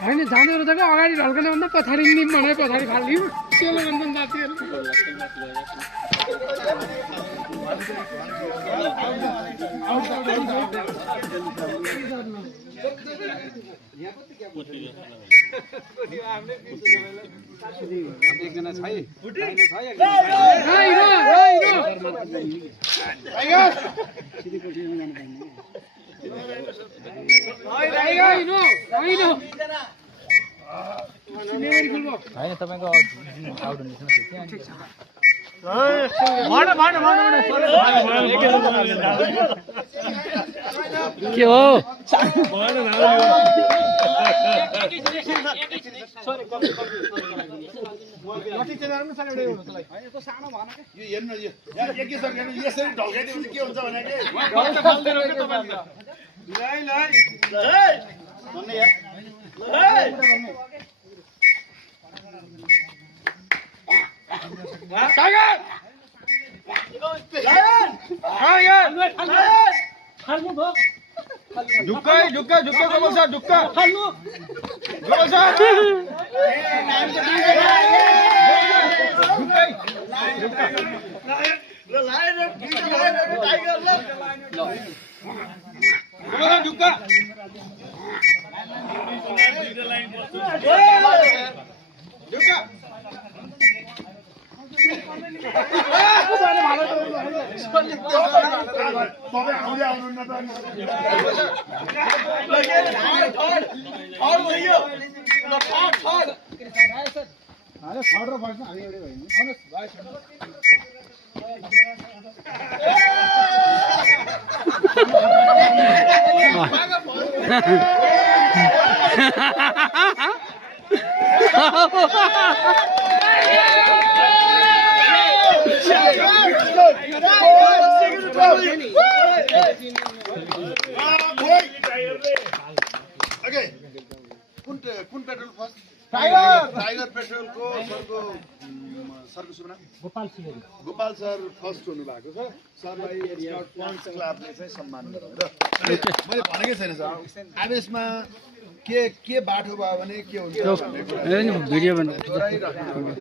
हैन जाँदै रहेछ अगाडि ढल्कने भन्दा पछाडि निम भने पछाडि फाल्दियो त्यसले भन्छन् साथीहरु एकजना छ है हैन तपाईको आउट हुनेछ न ठीक छ के हो माथि चलाउन पनि सक्यो एउटा तलाई हैन यस्तो सानो भएन के यो हेर्नु यो एकै सकेन यसरी ढल्काइदियो भने के हुन्छ भने के ढल्क फाल्दै रह्यो के तपाईले ल भन्ने यार टाइगर ढुक्का ढुक्का ढुक्का बोल्छ ढुक्का फाल्नु बोल्छ ल लाएर टाइगर ल ढुक्का ढुक्का Okay. कुन पेट्रोल फर्स्ट टाइगर पेट्रोल को सरको सुना गोपाल सर फर्स्ट हुनु भएको छ सरलाई स्काउट पॉइंट्स क्लबले चाहिँ सम्मान गरेर मैले भनेकै छैन सर आवेशमा के बाटो भयो भने के हुन्छ भिडियो बनाउ